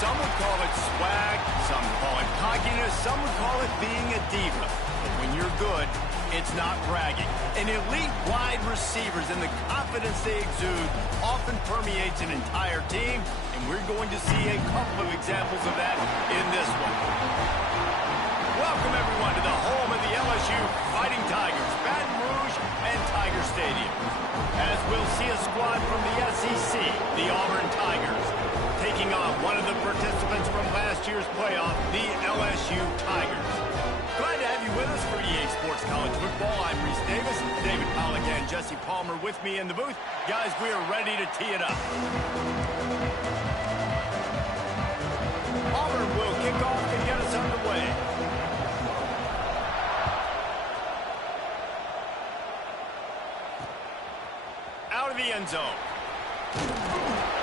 Some would call it swag, some call it cockiness, some would call it being a diva. But when you're good, it's not bragging. An elite wide receivers and the confidence they exude often permeates an entire team, and we're going to see a couple of examples of that in this one. Welcome, everyone, to the home of the LSU Fighting Tigers, Baton Rouge and Tiger Stadium. As we'll see a squad from the SEC, the Auburn Tigers, taking on one of the participants from last year's playoff, the LSU Tigers. Glad to have you with us for EA Sports College Football. I'm Reese Davis, David Pollack and Jesse Palmer with me in the booth. Guys, we are ready to tee it up. Auburn will kick off and get us underway. Out of the end zone.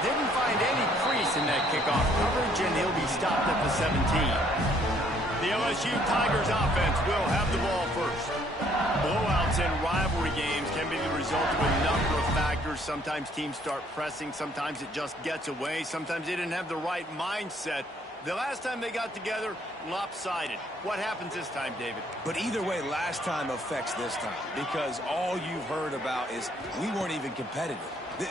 Didn't find any crease in that kickoff coverage, and he'll be stopped at the 17. The LSU Tigers offense will have the ball first. Blowouts in rivalry games can be the result of a number of factors. Sometimes teams start pressing. Sometimes it just gets away. Sometimes they didn't have the right mindset. The last time they got together, lopsided. What happens this time, David? But either way, last time affects this time, because all you've heard about is we weren't even competitive.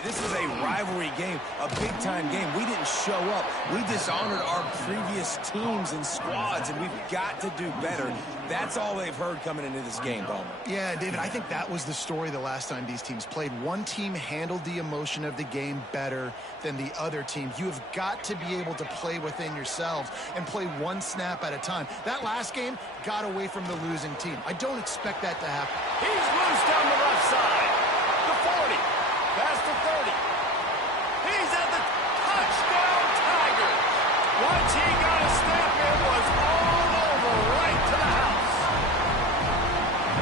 This is a rivalry game, a big-time game. We didn't show up. We dishonored our previous teams and squads, and we've got to do better. That's all they've heard coming into this game, Palmer. Yeah, David, I think that was the story the last time these teams played. One team handled the emotion of the game better than the other team. You have got to be able to play within yourselves and play one snap at a time. That last game got away from the losing team. I don't expect that to happen. He's loose down the left side. The 40. Past the 30. He's at the touchdown Tigers. Once he got a snap, it was all over right to the house.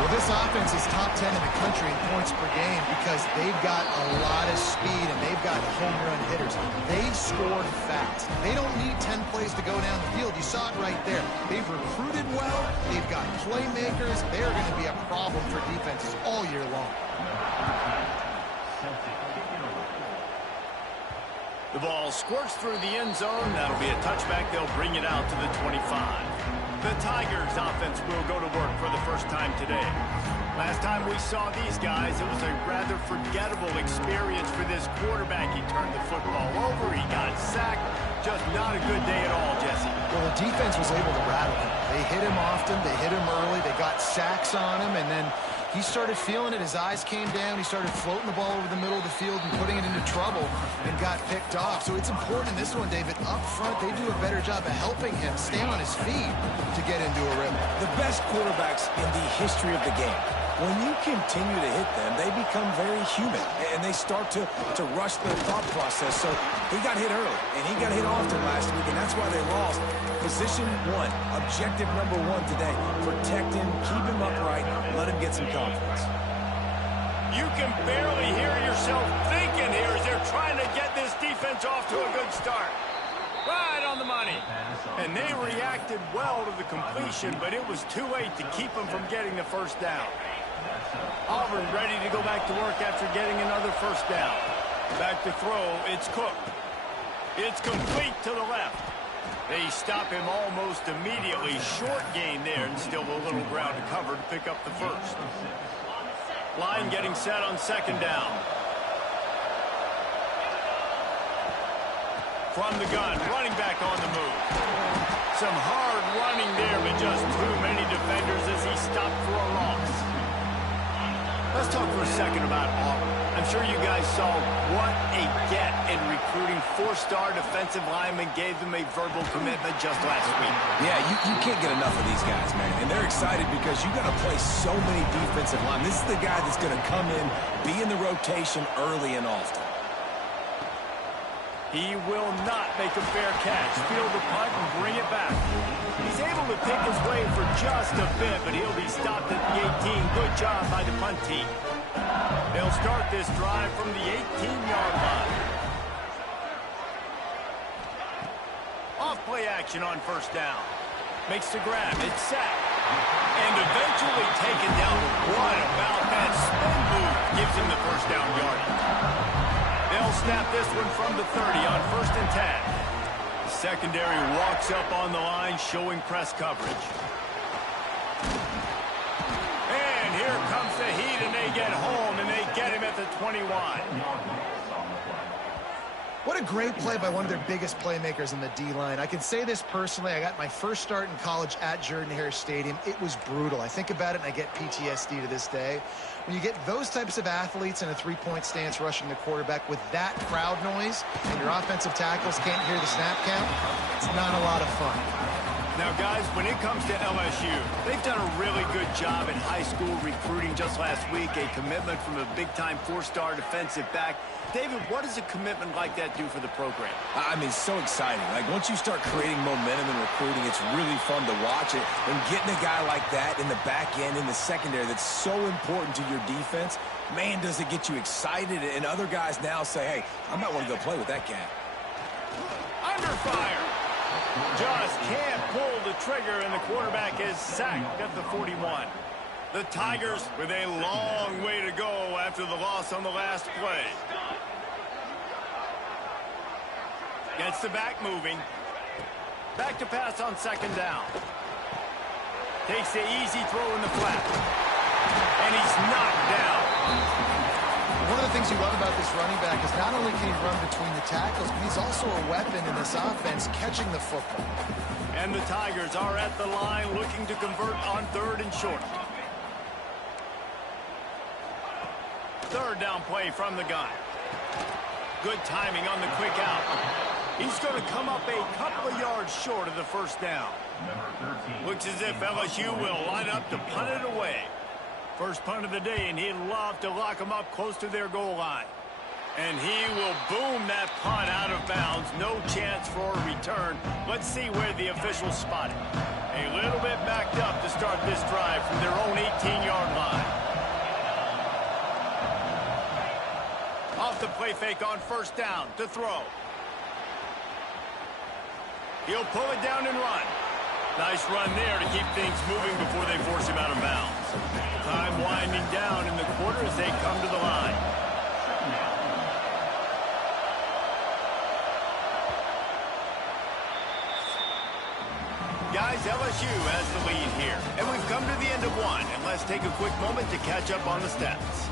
Well, this offense is top 10 in the country in points per game because they've got a lot of speed and they've got home run hitters. They scored fast. They don't need 10 plays to go down the field. You saw it right there. They've recruited well. They've got playmakers. They're going to be a problem for defenses all year long. The ball squirts through the end zone. That'll be a touchback. They'll bring it out to the 25. The Tigers offense will go to work for the first time today. Last time we saw these guys, it was a rather forgettable experience for this quarterback. He turned the football over. He got sacked. Just not a good day at all, Jesse. Well, the defense was able to rattle him. They hit him often. They hit him early. They got sacks on him, and then he started feeling it. His eyes came down. He started floating the ball over the middle of the field and putting it into trouble and got picked off. So it's important in this one, David. Up front, they do a better job of helping him stay on his feet to get into a rhythm. The best quarterbacks in the history of the game, when you continue to hit them, they become very human, and they start to rush their thought process. So he got hit early, and he got hit often last week, and that's why they lost. Position one, objective number one today. Protect him, keep him upright, let him get some confidence. You can barely hear yourself thinking here as they're trying to get this defense off to a good start. Right on the money. And they reacted well to the completion, but it was too late to keep them from getting the first down. Auburn ready to go back to work after getting another first down. Back to throw, it's Cook. It's complete to the left. They stop him almost immediately. Short gain there, and still a little ground to cover to pick up the first. Line getting set on second down. From the gun, running back on the move. Some hard running there, but just too many defenders as he stopped for a loss. Let's talk for a second about Auburn. I'm sure you guys saw what a get in recruiting. Four-star defensive linemen gave them a verbal commitment just last week. Yeah, you can't get enough of these guys, man. And they're excited because you got to play so many defensive linemen. This is the guy that's going to come in, be in the rotation early and often. He will not make a fair catch. Field the punt and bring it back. He's able to pick his way for just a bit, but he'll be stopped at the 18. Good job by the punt team. They'll start this drive from the 18-yard line. Off play action on first down. Makes the grab. It's sacked. And eventually taken down. What about that spin move? Gives him the first down yardage. They'll snap this one from the 30 on 1st and 10. secondary walks up on the line, showing press coverage. And here comes the heat, and they get home, and they get him at the 21. What a great play by one of their biggest playmakers in the D-line. I can say this personally. I got my first start in college at Jordan-Hare Stadium. It was brutal. I think about it, and I get PTSD to this day. When you get those types of athletes in a three-point stance rushing the quarterback with that crowd noise, and your offensive tackles can't hear the snap count, it's not a lot of fun. Now, guys, when it comes to LSU, they've done a really good job in high school recruiting. Just last week, a commitment from a big-time four-star defensive back. David, what does a commitment like that do for the program? I mean, so exciting. Like, once you start creating momentum in recruiting, it's really fun to watch it. And getting a guy like that in the back end, in the secondary, that's so important to your defense, man, does it get you excited. And other guys now say, hey, I might want to go play with that cat. Under fire. Just can't pull the trigger, and the quarterback is sacked at the 41. The Tigers with a long way to go after the loss on the last play. Gets the back moving. Back to pass on second down. Takes the easy throw in the flat. And he's knocked down. One of the things you love about this running back is not only can he run between the tackles, but he's also a weapon in this offense catching the football. And the Tigers are at the line looking to convert on third and short. Third down play from the gun. Good timing on the quick out. He's going to come up a couple of yards short of the first down. Looks as if LSU will line up to punt it away. First punt of the day, and he'd love to lock them up close to their goal line. And he will boom that punt out of bounds. No chance for a return. Let's see where the officials spot it. A little bit backed up to start this drive from their own 18-yard line. Off the play fake on first down to throw. He'll pull it down and run. Nice run there to keep things moving before they force him out of bounds. Time winding down in the quarter as they come to the line. Guys, LSU has the lead here. And we've come to the end of one. And let's take a quick moment to catch up on the stats.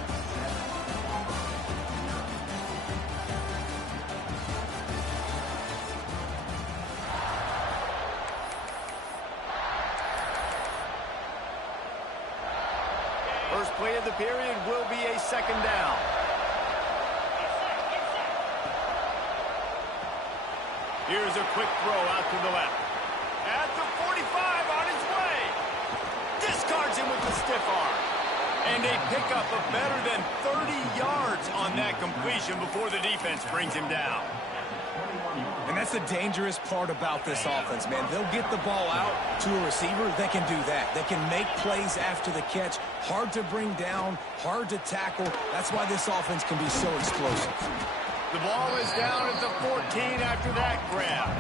First play of the period will be a second down. Here's a quick throw out to the left. At the 45 on his way. Discards him with the stiff arm. And a pickup of better than 30 yards on that completion before the defense brings him down. And that's the dangerous part about this offense, man. They'll get the ball out to a receiver. They can do that. They can make plays after the catch. Hard to bring down, hard to tackle. That's why this offense can be so explosive. The ball is down at the 14 after that grab.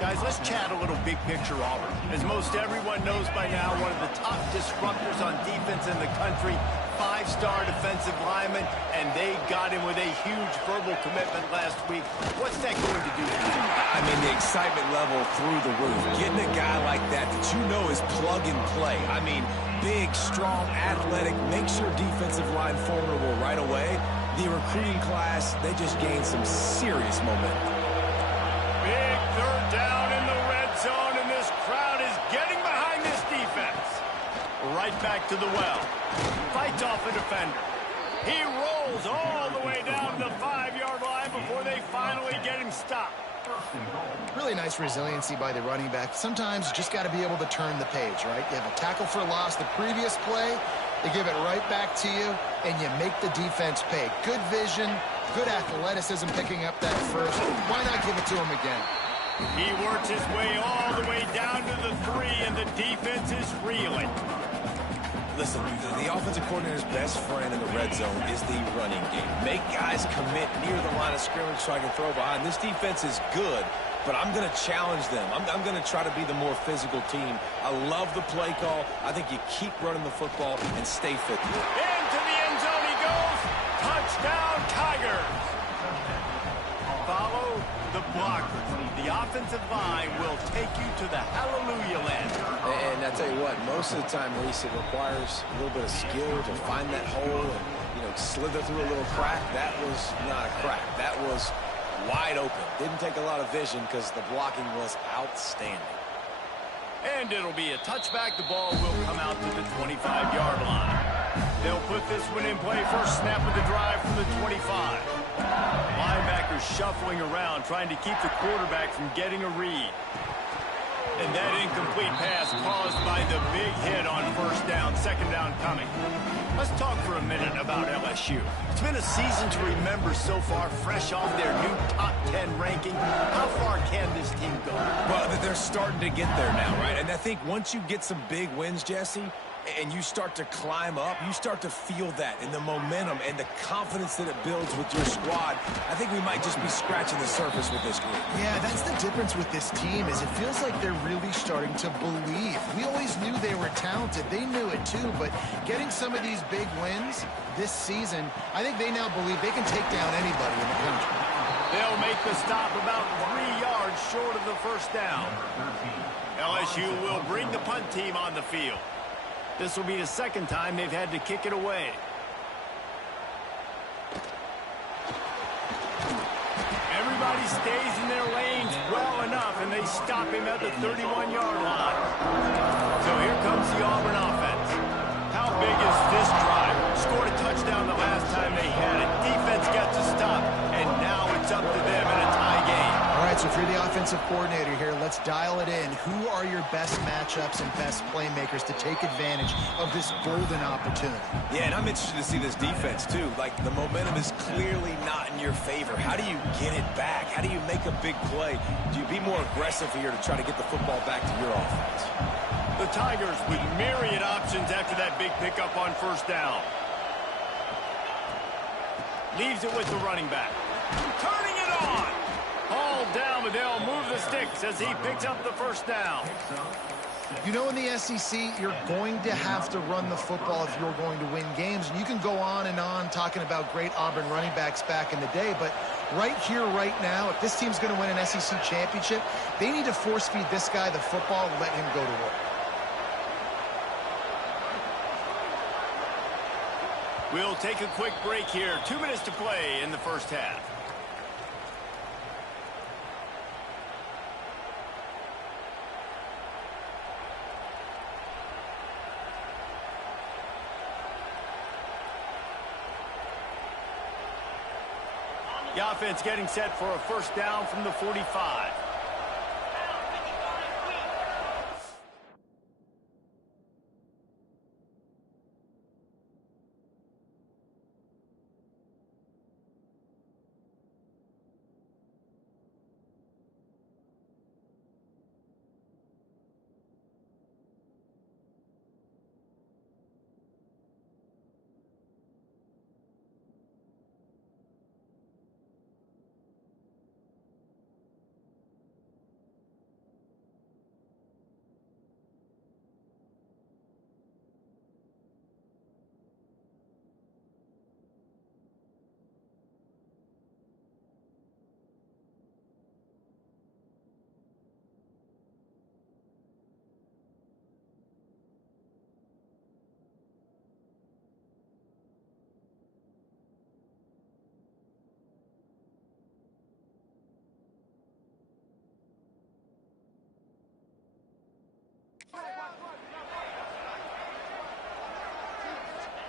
Guys, let's chat a little big picture Auburn. As most everyone knows by now, one of the top disruptors on defense in the country, five-star defensive lineman, and they got him with a huge verbal commitment last week. What's that going to do for you? I mean, the excitement level through the roof. Getting a guy like that you know is plug and play. I mean, big, strong, athletic, makes your defensive line formidable right away. The recruiting class, they just gained some serious momentum. Big third down in the red zone, and this crowd is getting behind this defense. Right back to the well. Fights off a defender. He rolls all the way down to the 5-yard line before they finally get him stopped. Really nice resiliency by the running back. Sometimes you just got to be able to turn the page, right? You have a tackle for loss the previous play. They give it right back to you, and you make the defense pay. Good vision, good athleticism picking up that first. Why not give it to him again? He works his way all the way down to the 3, and the defense is reeling. Listen, the offensive coordinator's best friend in the red zone is the running game. Make guys commit near the line of scrimmage so I can throw behind. This defense is good, but I'm going to challenge them. I'm going to try to be the more physical team. I love the play call. I think you keep running the football and stay fit. Into the end zone he goes. Touchdown, Tigers. Follow the blockers. The the offensive line will take you to the hallelujah land. And I tell you what, most of the time, Reese, it requires a little bit of skill to find that hole and, slither through a little crack. That was not a crack. That was wide open. Didn't take a lot of vision because the blocking was outstanding. And it'll be a touchback. The ball will come out to the 25-yard line. They'll put this one in play. First snap of the drive from the 25. Linebackers shuffling around, trying to keep the quarterback from getting a read. And that incomplete pass caused by the big hit on first down, second down coming. Let's talk for a minute about LSU. It's been a season to remember so far, fresh off their new top 10 ranking. How far can this team go? Well, they're starting to get there now, right? And I think once you get some big wins, Jesse, and you start to climb up, you start to feel that and the momentum and the confidence that it builds with your squad. I think we might just be scratching the surface with this group. Yeah, that's the difference with this team is it feels like they're really starting to believe. We always knew they were talented. They knew it too, but getting some of these big wins this season, I think they now believe they can take down anybody in the country. They'll make the stop about 3 yards short of the first down. LSU will bring the punt team on the field. This will be the second time they've had to kick it away. Everybody stays in their lanes well enough, and they stop him at the 31-yard line. So here comes the Auburn offense. How big is this drive? Scored a touchdown the last time they had it. Defense got to stop, and now it's up to them in a tie game. All right, so if you're the offensive coordinator here, let's dial it in. Who are your best matchups and best playmakers to take advantage of this golden opportunity? Yeah, and I'm interested to see this defense, too. Like, the momentum is clearly not in your favor. How do you get it back? How do you make a big play? Do you be more aggressive here to try to get the football back to your offense? The Tigers with myriad options after that big pickup on first down. Leaves it with the running back. Turning it on. Hauled down, but they'll move the sticks as he picks up the first down. You know, in the SEC, you're going to have to run the football if you're going to win games. And you can go on and on talking about great Auburn running backs back in the day, but right here, right now, if this team's going to win an SEC championship, they need to force-feed this guy the football and let him go to work. We'll take a quick break here. 2 minutes to play in the first half. The offense getting set for a first down from the 45.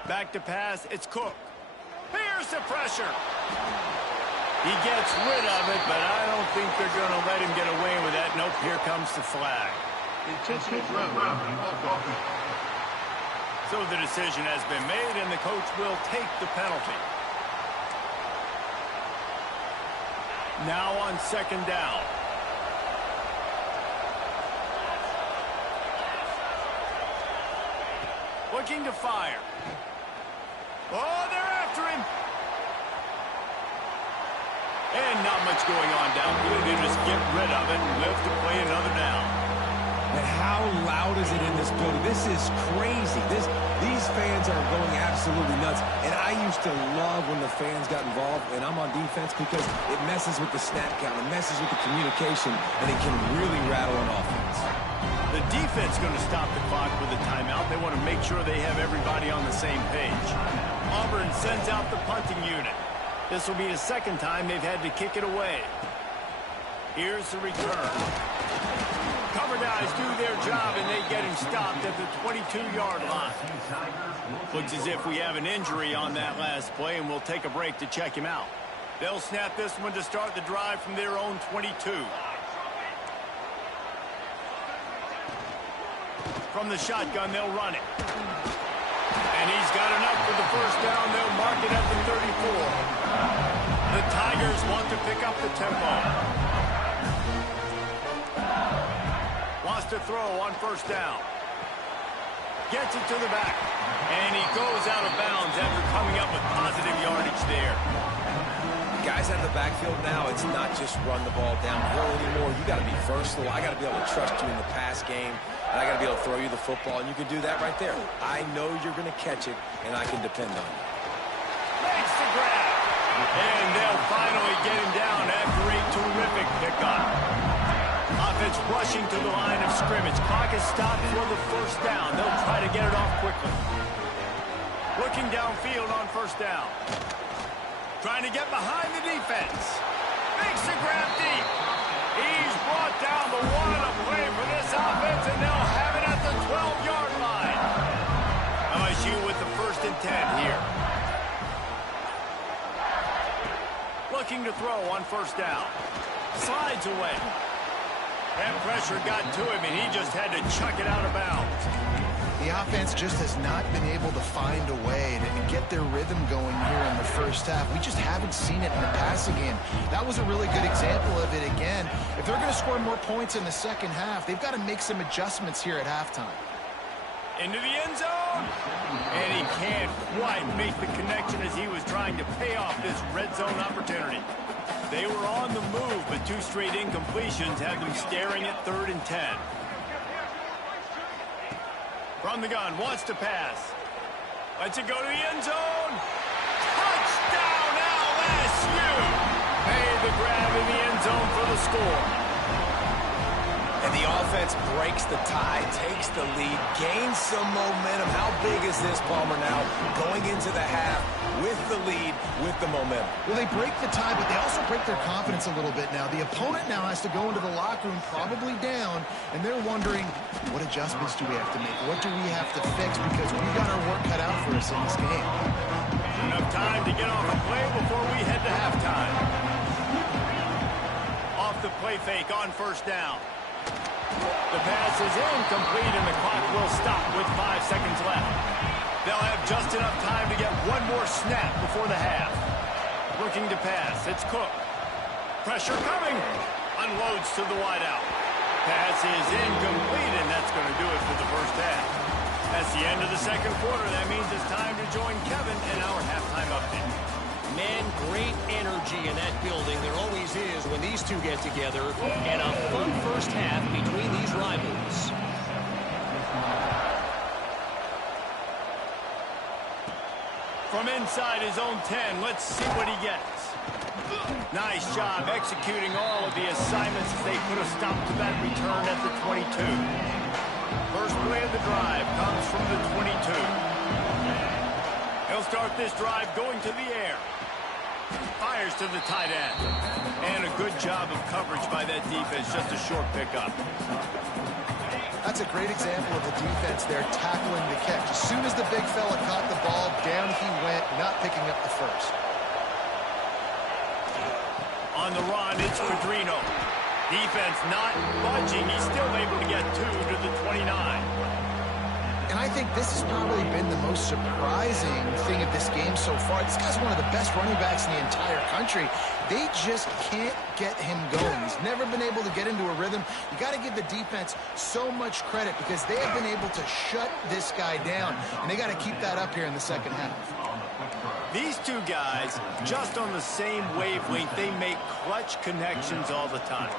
Back to pass, it's Cook. Here's the pressure. He gets rid of it, but I don't think they're going to let him get away with that. Nope, here comes the flag. So the decision has been made, and the coach will take the penalty. Now on second down. Looking to fire. Oh, they're after him. And not much going on down here. They just get rid of it and live to play another down. And how loud is it in this building? This is crazy. These fans are going absolutely nuts, and I used to love when the fans got involved, and I'm on defense because it messes with the snap count, it messes with the communication, and it can really rattle an offense. The defense going to stop the clock with a timeout. They want to make sure they have everybody on the same page. Auburn sends out the punting unit. This will be the second time they've had to kick it away. Here's the return. Cover guys do their job, and they get him stopped at the 22-yard line. Looks as if we have an injury on that last play, and we'll take a break to check him out. They'll snap this one to start the drive from their own 22. From the shotgun, they'll run it. And he's got enough for the first down. They'll mark it at the 34. The Tigers want to pick up the tempo. Wants to throw on first down. Gets it to the back. And he goes out of bounds after coming up with positive yardage there. Guys out of the backfield now, it's not just run the ball downhill anymore. You got to be versatile. I got to be able to trust you in the pass game, and I got to be able to throw you the football, and you can do that right there. I know you're going to catch it, and I can depend on you. Makes the grab. And they'll finally get him down after a terrific pickup. Offense rushing to the line of scrimmage. Clock is stopped for the first down. They'll try to get it off quickly. Looking downfield on first down. Trying to get behind the defense. Makes the grab deep. He's brought down the one on a play for this offense, and they'll have it at the 12-yard line. LSU with the 1st and 10 here. Looking to throw on first down. Slides away. That pressure got to him, and he just had to chuck it out of bounds. The offense just has not been able to find a way to get their rhythm going here in the first half. We just haven't seen it in the passing game. That was a really good example of it again. If they're going to score more points in the second half, they've got to make some adjustments here at halftime. Into the end zone. And he can't quite make the connection as he was trying to pay off this red zone opportunity. They were on the move, but 2 straight incompletions have them staring at 3rd and 10. From the gun, wants to pass. Lets it go to the end zone. Touchdown, LSU! Made the grab in the end zone for the score. And the offense breaks the tie, takes the lead, gains some momentum. How big is this, Palmer, now going into the half with the lead, with the momentum? Well, they break the tie, but they also break their confidence a little bit now. The opponent now has to go into the locker room probably down, and they're wondering, what adjustments do we have to make? What do we have to fix? Because we've got our work cut out for us in this game. Enough time to get off a play before we head to halftime. Off the play fake on first down. The pass is incomplete, and the clock will stop with 5 seconds left. They'll have just enough time to get one more snap before the half. Looking to pass. It's Cook. Pressure coming. Unloads to the wideout. Pass is incomplete, and that's going to do it for the first half. That's the end of the second quarter. That means it's time to join Kevin in our halftime update. Man, great energy in that building. There always is when these two get together. And a fun first half between these rivals. From inside his own 10, let's see what he gets. Nice job executing all of the assignments as they put a stop to that return at the 22. First play of the drive comes from the 22. He'll start this drive going to the air. Fires to the tight end. And a good job of coverage by that defense. Just a short pickup. That's a great example of the defense there tackling the catch. As soon as the big fella caught the ball, down he went, not picking up the first. On the run, it's Pedrino. Defense not budging. He's still able to get 2 to the 29. And I think this has probably been the most surprising thing of this game so far. This guy's one of the best running backs in the entire country. They just can't get him going. He's never been able to get into a rhythm. You got to give the defense so much credit because they have been able to shut this guy down, and they got to keep that up here in the second half. These two guys, just on the same wavelength, they make clutch connections all the time.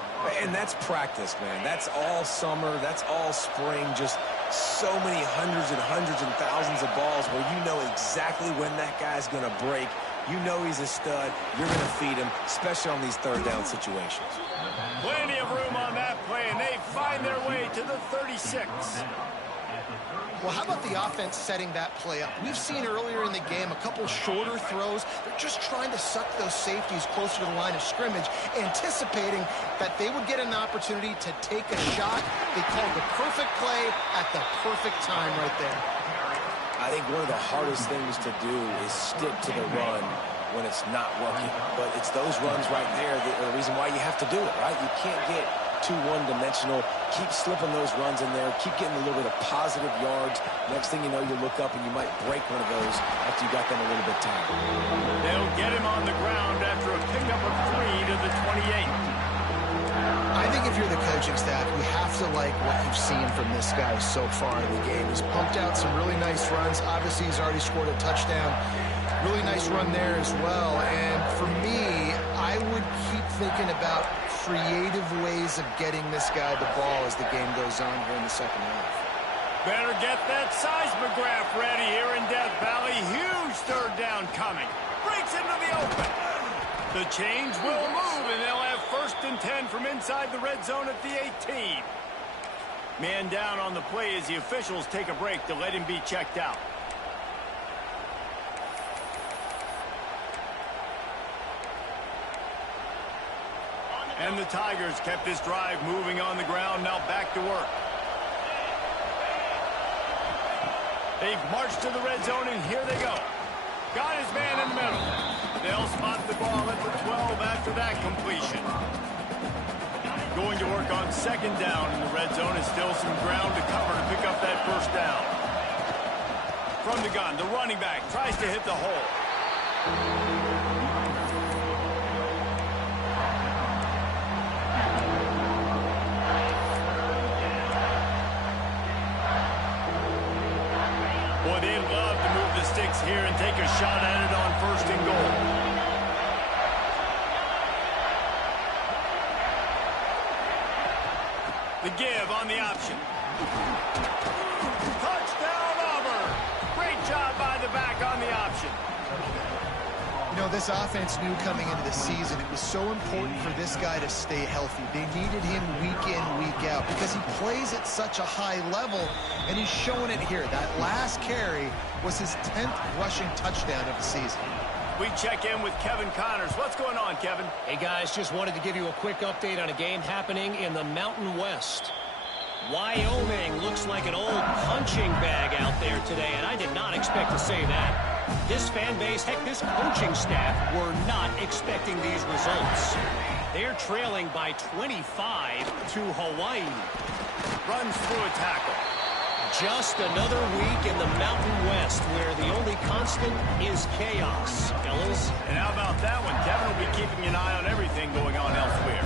And that's practice, man. That's all summer. That's all spring. Just so many hundreds and thousands of balls where you know exactly when that guy's going to break. You know he's a stud. You're going to feed him, especially on these third down situations. Plenty of room on that play, and they find their way to the 36. Well, how about the offense setting that play up? We've seen earlier in the game a couple shorter throws. They're just trying to suck those safeties closer to the line of scrimmage, anticipating that they would get an opportunity to take a shot. They called the perfect play at the perfect time right there. I think one of the hardest things to do is stick to the run when it's not working. But it's those runs right there that are the reason why you have to do it, right? You can't get too one-dimensional. Keep slipping those runs in there. Keep getting a little bit of positive yards. Next thing you know, you look up and you might break one of those after you got them a little bit tired. They'll get him on the ground after a pickup of 3 to the 28. I think if you're the coaching staff, you have to like what you've seen from this guy so far in the game. He's pumped out some really nice runs. Obviously, he's already scored a touchdown. Really nice run there as well. And for me, I would keep thinking about creative ways of getting this guy the ball as the game goes on here in the second half. Better get that seismograph ready here in Death Valley. Huge third down coming. Breaks into the open. The chains will move, and they'll have 1st and 10 from inside the red zone at the 18. Man down on the play as the officials take a break to let him be checked out. And the Tigers kept this drive moving on the ground, now back to work. They've marched to the red zone, and here they go. Got his man in the middle. They'll spot the ball at the 12 after that completion. Going to work on 2nd down in the red zone, and still some ground to cover to pick up that 1st down. From the gun, the running back tries to hit the hole. Boy, they'd love to move the sticks here and take a shot at it on 1st and goal. The give on the option. Touchdown, Auburn! Great job by the back on the option. You know, this offense knew coming into the season it was so important for this guy to stay healthy. They needed him week in, week out because he plays at such a high level, and he's showing it here. That last carry was his 10th rushing touchdown of the season. We check in with Kevin Connors. What's going on, Kevin? Hey, guys, just wanted to give you a quick update on a game happening in the Mountain West. Wyoming looks like an old punching bag out there today, and I did not expect to say that. This fan base, heck, this coaching staff were not expecting these results. They're trailing by 25 to Hawaii. Runs through a tackle. Just another week in the Mountain West where the only constant is chaos, fellas. And how about that one? Kevin will be keeping an eye on everything going on elsewhere.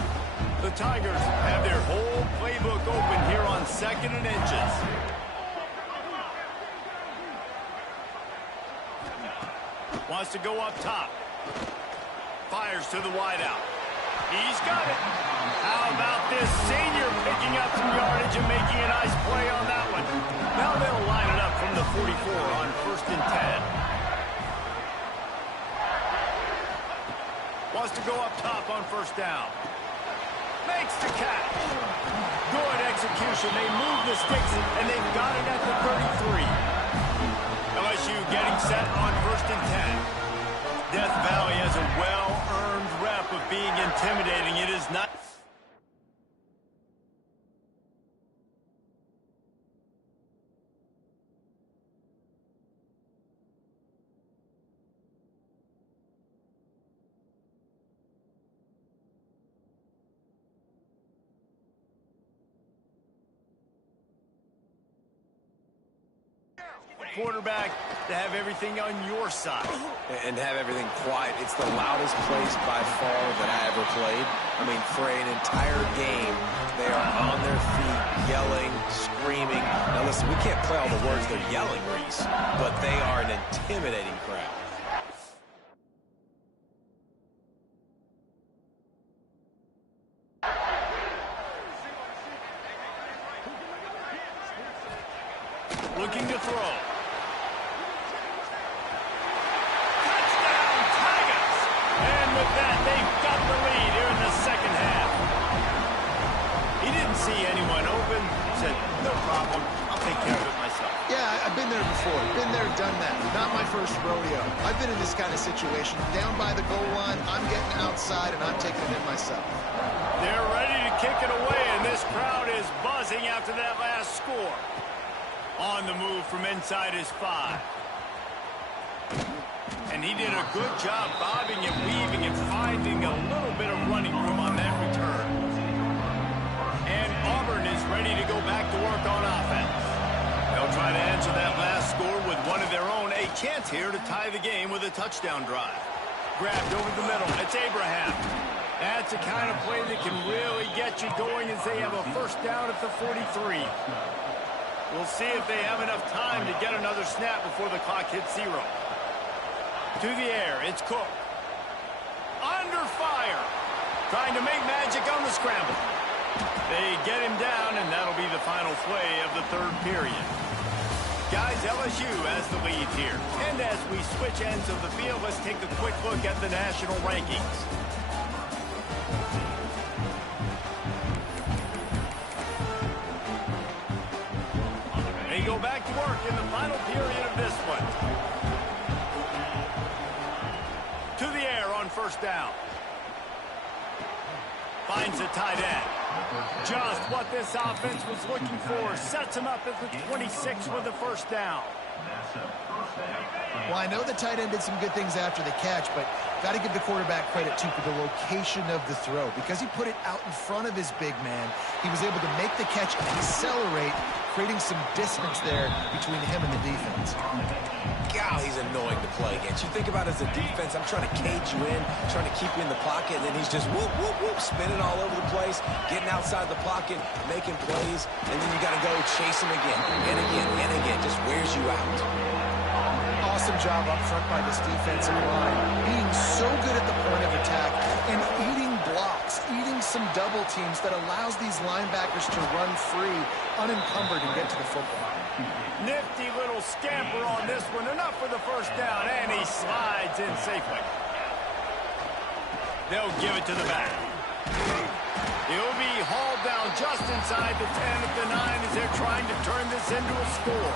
The Tigers have their whole playbook open here on 2nd and inches. Wants to go up top. Fires to the wideout. He's got it. How about this senior picking up some yardage and making a nice play on that one? Now they'll line it up from the 44 on 1st and 10. Wants to go up top on 1st down. Makes the catch. Good execution. They move the sticks, and they've got it at the 33. LSU getting set on 1st and 10. Death Valley has a well-earned rep of being intimidating. It is not... quarterback to have everything on your side. And have everything quiet. It's the loudest place by far that I ever played. I mean, for an entire game, they are on their feet, yelling, screaming. Now listen, we can't play all the words they're yelling, Reese, but they are an intimidating crowd. looking to throw. Touchdown, Tigers! And with that, they've got the lead here in the second half. He didn't see anyone open. Said, no problem. I'll take care of it myself. Yeah, I've been there before. Been there, done that. Not my first rodeo. I've been in this kind of situation. Down by the goal line, I'm getting outside, and I'm taking it in myself. They're ready to kick it away, and this crowd is buzzing after that last score. On the move from inside his 5. And he did a good job bobbing and weaving and finding a little bit of running room on that return. And Auburn is ready to go back to work on offense. They'll try to answer that last score with one of their own. A chance here to tie the game with a touchdown drive. Grabbed over the middle. It's Abraham. That's the kind of play that can really get you going as they have a first down at the 43. We'll see if they have enough time to get another snap before the clock hits 0. To the air, it's Cook. Under fire. Trying to make magic on the scramble. They get him down, and that'll be the final play of the third period. Guys, LSU has the lead here. And as we switch ends of the field, let's take a quick look at the national rankings. They go back to work in the final period of this one. To the air on first down. Finds a tight end. Just what this offense was looking for. Sets him up at the 26 with the first down. Well, I know the tight end did some good things after the catch, but got to give the quarterback credit, too, for the location of the throw. Because he put it out in front of his big man, he was able to make the catch and accelerate, creating some distance there between him and the defense. God, he's annoying to play against. You think about it as a defense, I'm trying to cage you in, trying to keep you in the pocket, and then he's just whoop, whoop, whoop, spinning all over the place, getting outside the pocket, making plays, and then you got to go chase him again, and again, and again. Just wears you out. Awesome job up front by this defensive line, being so good at the point of attack and eating blocks, eating some double teams that allows these linebackers to run free, unencumbered, and get to the football. Nifty little scamper on this one. Enough for the first down, and he slides in safely. They'll give it to the back. He'll be hauled down just inside the 10 at the 9 as they're trying to turn this into a score.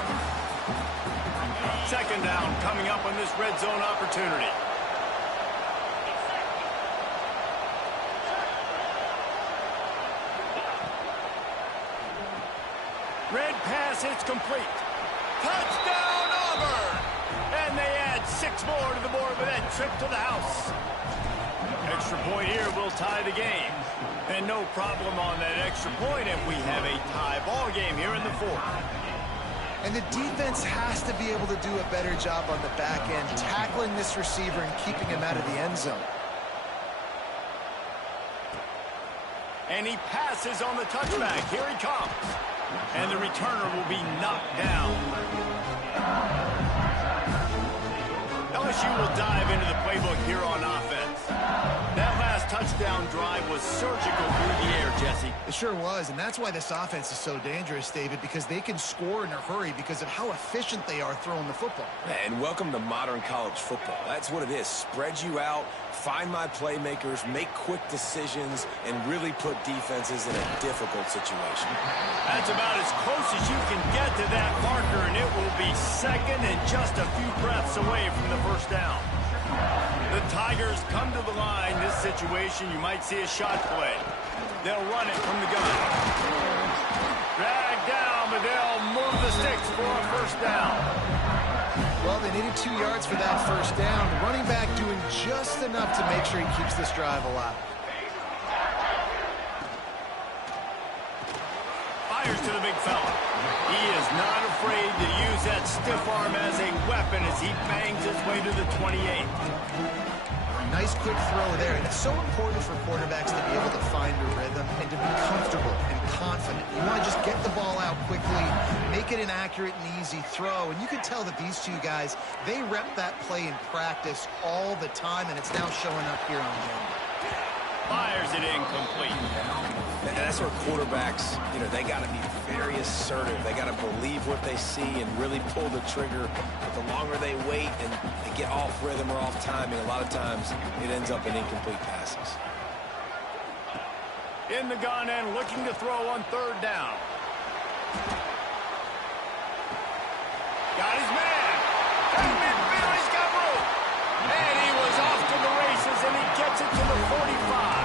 Second down coming up on this red zone opportunity. Red pass, it's complete. Touchdown, Auburn! And they add 6 more to the board with that trip to the house. Extra point here will tie the game. And no problem on that extra point if we have a tie ball game here in the 4th. And the defense has to be able to do a better job on the back end, tackling this receiver and keeping him out of the end zone. And he passes on the touchback. Here he comes. And the returner will be knocked down. LSU will dive into the playbook here on offense. That last touchdown drive was surgical through the air, Jesse. It sure was, and that's why this offense is so dangerous, David, because they can score in a hurry because of how efficient they are throwing the football. And welcome to modern college football. That's what it is. Spread you out, find my playmakers, make quick decisions, and really put defenses in a difficult situation. That's about as close as you can get to that marker, and it will be second and just a few breaths away from the first down. The Tigers come to the line. This situation, you might see a shot play. They'll run it from the gun. Drag down, but they'll move the sticks for a first down. Well, they needed 2 yards for that first down. The running back doing just enough to make sure he keeps this drive alive. Fires to the big fella. He is not afraid to use that stiff arm as a weapon as he bangs his way to the 28. Nice quick throw there, and it's so important for quarterbacks to be able to find a rhythm and to be comfortable and confident. You want to just get the ball out quickly, make it an accurate and easy throw, and you can tell that these two guys, they rep that play in practice all the time, and it's now showing up here on game. Fires it incomplete. And that's where quarterbacks, they got to be very assertive. They got to believe what they see and really pull the trigger. But the longer they wait and they get off rhythm or off timing, a lot of times it ends up in incomplete passes. In the gun and looking to throw on third down. Got his man. And midfield, he's got room. And he was off to the races, and he gets it to the 45.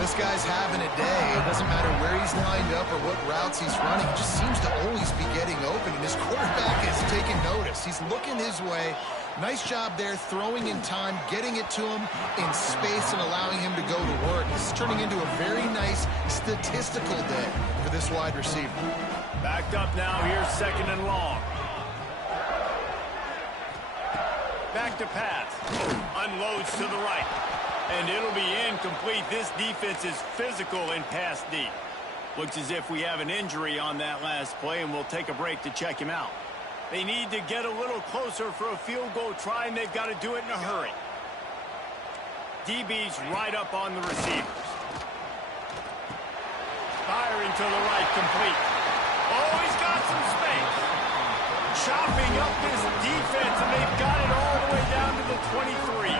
This guy's having a day. It doesn't matter where he's lined up or what routes he's running. He just seems to always be getting open, and his quarterback is taking notice. He's looking his way. Nice job there, throwing in time, getting it to him in space and allowing him to go to work. This is turning into a very nice statistical day for this wide receiver. Backed up now, here's second and long. Back to pass. Unloads to the right. And it'll be incomplete. This defense is physical in pass deep. Looks as if we have an injury on that last play, and we'll take a break to check him out. They need to get a little closer for a field goal try, and they've got to do it in a hurry. DB's right up on the receivers. Firing to the right, complete. Oh, he's got some space. Chopping up this defense, and they've got it all the way down to the 23.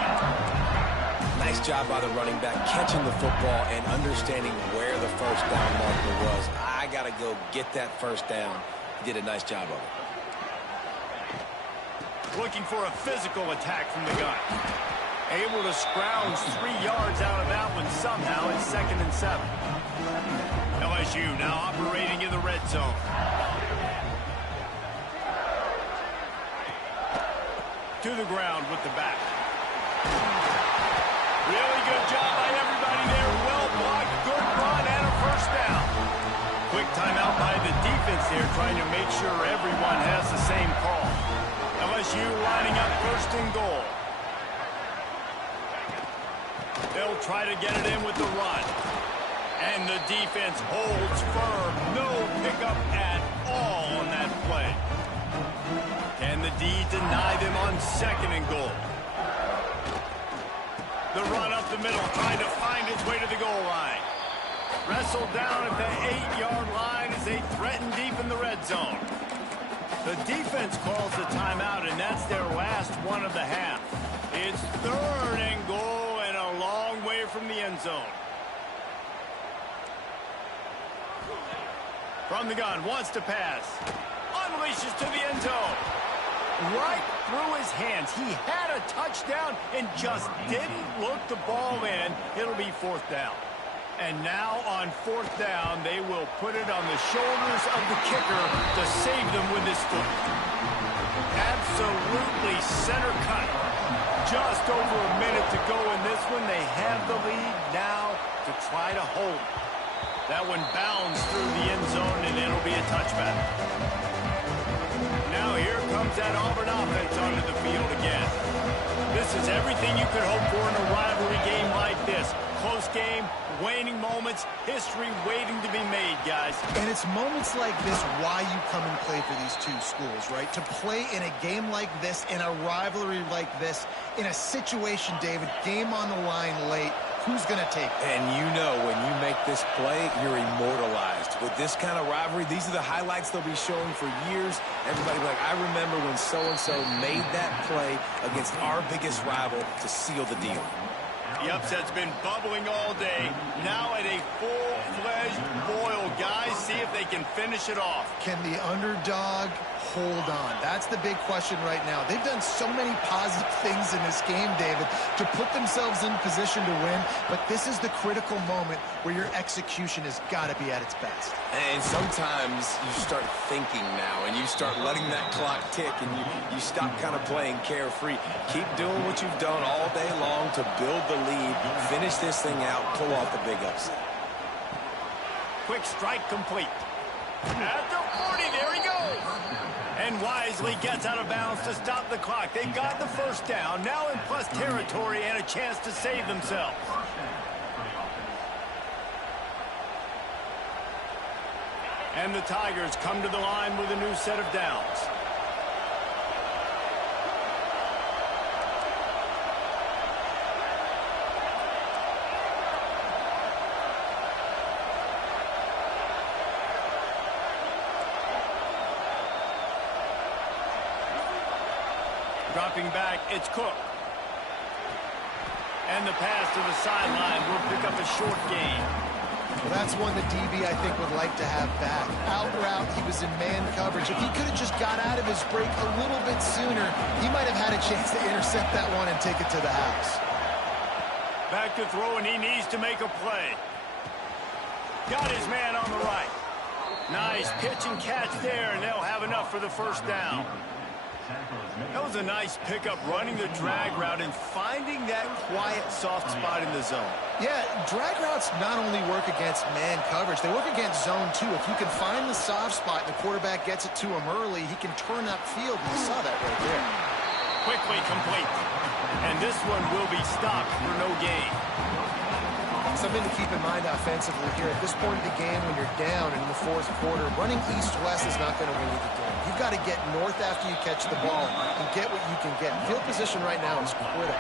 Nice job by the running back, catching the football and understanding where the first down marker was. I got to go get that first down. He did a nice job of it. Looking for a physical attack from the gun. Able to scrounge 3 yards out of that one somehow. It's 2nd and 7. LSU now operating in the red zone. To the ground with the back. Really good job by everybody there. Well blocked, good run, and a first down. Quick timeout by the defense here, trying to make sure everyone has the same call. LSU lining up first and goal. They'll try to get it in with the run. And the defense holds firm. No pickup at all on that play. Can the D deny them on 2nd and goal? The run up the middle, trying to find his way to the goal line. Wrestled down at the 8-yard line as they threaten deep in the red zone. The defense calls the timeout, and that's their last one of the half. It's 3rd and goal and a long way from the end zone. From the gun, wants to pass. Unleashes to the end zone. Right through his hands. He had a touchdown and just didn't look the ball in. It'll be 4th down. And now on 4th down, they will put it on the shoulders of the kicker to save them with his foot. Absolutely center cut. Just over a minute to go in this one. They have the lead now to try to hold it. That one bounds through the end zone, and it'll be a touchback. Now here comes that Auburn offense onto the field again. This is everything you could hope for in a rivalry game like this. Close game, waning moments, history waiting to be made, guys. And it's moments like this why you come and play for these two schools, right? To play in a game like this, in a rivalry like this, in a situation, David, game on the line late, who's going to take it? And you know when you make this play, you're immortalized. With this kind of rivalry, these are the highlights they'll be showing for years. Everybody will be like, I remember when so-and-so made that play against our biggest rival to seal the deal. The upset's been bubbling all day. Now at a full-fledged boil, guys. See if they can finish it off. Can the underdog hold on? That's the big question right now. They've done so many positive things in this game, David, to put themselves in position to win, but this is the critical moment where your execution has got to be at its best. And sometimes you start thinking now, and you start letting that clock tick, and you stop kind of playing carefree. Keep doing what you've done all day long to build the lead, finish this thing out, pull off the big upset. Quick strike complete. At the 40, there he goes. And wisely gets out of bounds to stop the clock. They've got the first down, now in plus territory and a chance to save themselves. And the Tigers come to the line with a new set of downs. Dropping back, it's Cook. And the pass to the sideline will pick up a short gain. Well, that's one the DB, I think, would like to have back. Out route, he was in man coverage. If he could have just got out of his break a little bit sooner, he might have had a chance to intercept that one and take it to the house. Back to throw, and he needs to make a play. Got his man on the right. Nice pitch and catch there, and they'll have enough for the first down. That was a nice pickup, running the drag route and finding that quiet, soft spot in the zone. Yeah, drag routes not only work against man coverage, they work against zone too. If you can find the soft spot and the quarterback gets it to him early, he can turn upfield, and you saw that right there. Quickly complete. And this one will be stopped for no gain. Something to keep in mind offensively here. At this point in the game, when you're down in the fourth quarter, running east-west is not going to win you the game. You've got to get north after you catch the ball and get what you can get. Field position right now is critical.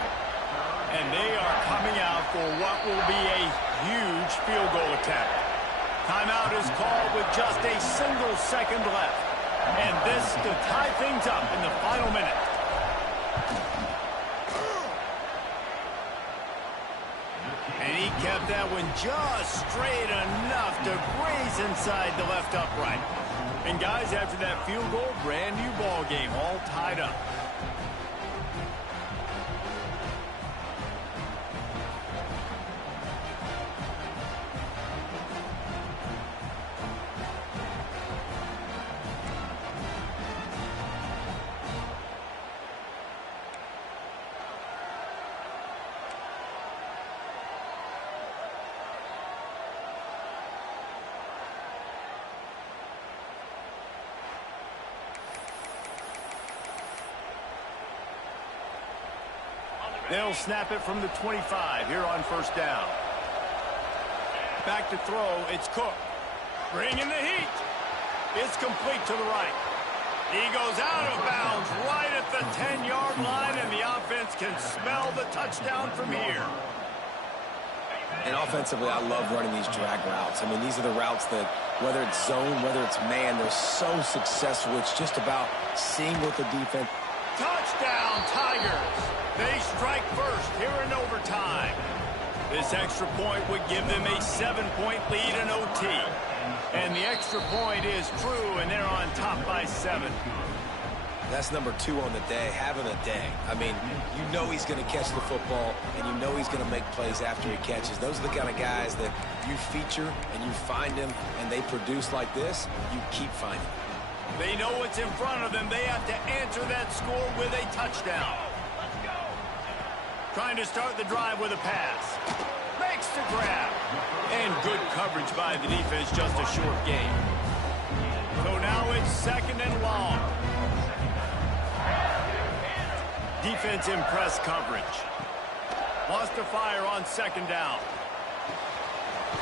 And they are coming out for what will be a huge field goal attempt. Timeout is called with just a single second left. And this to tie things up in the final minute. And he kept that one just straight enough to graze inside the left upright. And guys, after that field goal, brand new ball game, all tied up. They'll snap it from the 25 here on first down. Back to throw, it's Cook. Bringing the heat. It's complete to the right. He goes out of bounds right at the 10-yard line, and the offense can smell the touchdown from here. And offensively, I love running these drag routes. I mean, these are the routes that, whether it's zone, whether it's man, they're so successful. It's just about seeing what the defense... Touchdown, Tigers! They strike first here in overtime. This extra point would give them a 7-point lead in OT. And the extra point is true, and they're on top by 7. That's number 2 on the day, having a day. I mean, you know he's going to catch the football, and you know he's going to make plays after he catches. Those are the kind of guys that you feature, and you find them, and they produce like this, you keep finding them. They know what's in front of them. They have to answer that score with a touchdown. Trying to start the drive with a pass. Makes the grab. And good coverage by the defense, just a short gain. So now it's second and long. Defense in press coverage. Lost to fire on second down.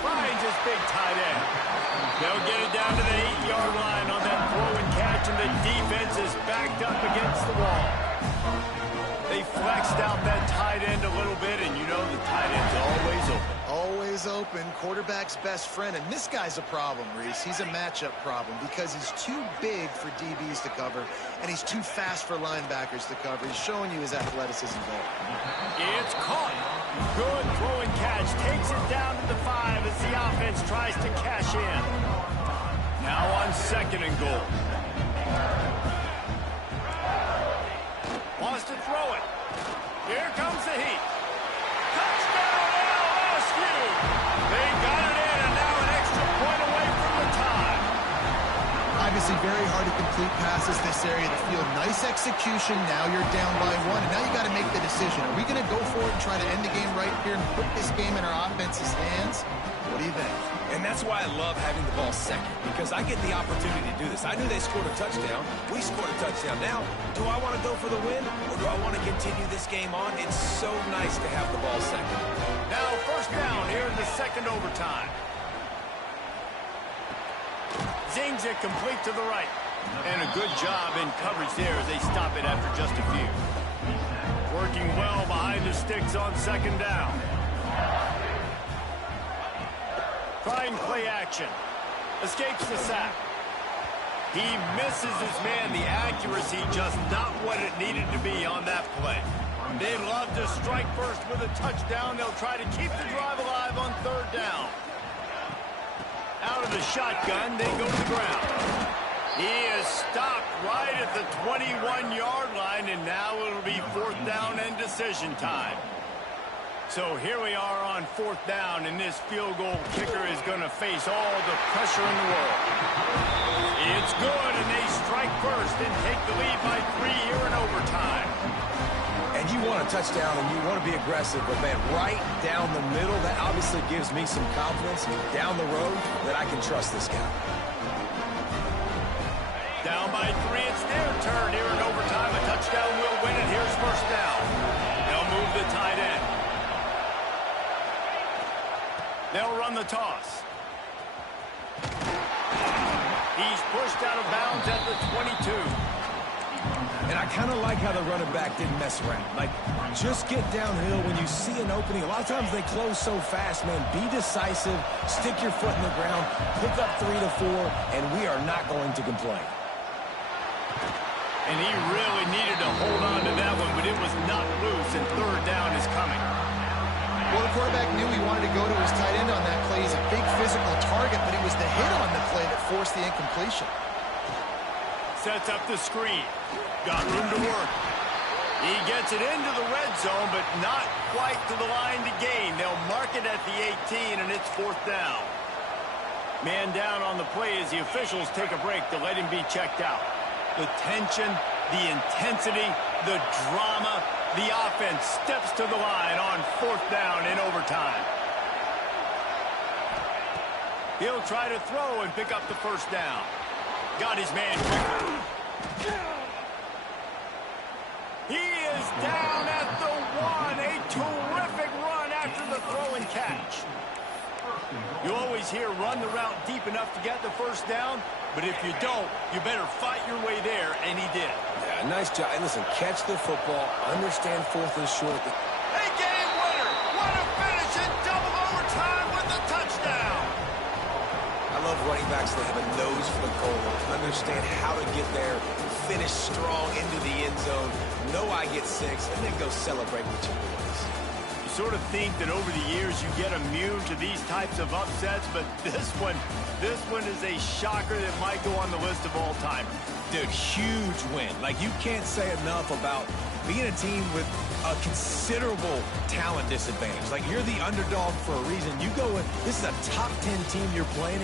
Finds his big tight end. They'll get it down to the 8-yard line on that throw and catch, and the defense is backed up against the wall. They flexed out that tight end a little bit, and you know the tight end's always open. Always open, quarterback's best friend. And this guy's a problem, Reese. He's a matchup problem because he's too big for DBs to cover, and he's too fast for linebackers to cover. He's showing you his athleticism there. It's caught. Good throw and catch. Takes it down to the 5 as the offense tries to cash in. Now on second and goal. Wants to throw it. Here comes the heat. Touchdown, LSU! They got it in, and now an extra point away from the tie. Obviously very hard to complete passes this area of the field. Nice execution. Now you're down by 1, and now you got to make the decision. Are we going to go for it and try to end the game right here and put this game in our offense's hands? What do you think? And that's why I love having the ball second, because I get the opportunity to do this. I knew they scored a touchdown. We scored a touchdown. Now, do I want to go for the win, or do I want to continue this game on? It's so nice to have the ball second. Now first down here in the second overtime. Zings it complete to the right. And a good job in coverage there as they stop it after just a few. Working well behind the sticks on second down. Trying play action. Escapes the sack. He misses his man. The accuracy just not what it needed to be on that play. They'd love to strike first with a touchdown. They'll try to keep the drive alive on third down. Out of the shotgun, they go to the ground. He is stopped right at the 21-yard line, and now it'll be fourth down and decision time. So here we are on fourth down, and this field goal kicker is going to face all the pressure in the world. It's good, and they strike first and take the lead by 3 here in overtime. And you want a touchdown, and you want to be aggressive, but, man, right down the middle, that obviously gives me some confidence down the road that I can trust this guy. Down by 3, it's their turn here in overtime. A touchdown will win it. Here's first down. They'll move the tight end. They'll run the toss. He's pushed out of bounds at the 22. And I kind of like how the running back didn't mess around. Like, just get downhill when you see an opening. A lot of times they close so fast, man. Be decisive, stick your foot in the ground, pick up 3 to 4, and we are not going to complain. And he really needed to hold on to that one, but it was not loose, and third down is coming. Well, the quarterback knew he wanted to go to his tight end on that play. He's a big physical target, but it was the hit on the play that forced the incompletion. Sets up the screen. Got room to work. He gets it into the red zone, but not quite to the line to gain. They'll mark it at the 18, and it's fourth down. Man down on the play as the officials take a break to let him be checked out. The tension, the intensity, the drama, the offense steps to the line on fourth down in overtime. He'll try to throw and pick up the first down. Got his man quickly. He is down at the 1. A terrific run after the throw and catch. You always hear run the route deep enough to get the first down, but if you don't, you better fight your way there, and he did. Yeah, nice job. And listen, catch the football, understand fourth and short. A game winner! What a finish in double overtime with the touchdown! I love running backs that have a nose for the goal, understand how to get there, finish strong into the end zone, know I get 6, and then go celebrate with your boys. You sort of think that over the years you get immune to these types of upsets, but this one is a shocker that might go on the list of all-timers. Dude, huge win. Like, you can't say enough about being a team with a considerable talent disadvantage. Like, you're the underdog for a reason. You go in, this is a top 10 team you're playing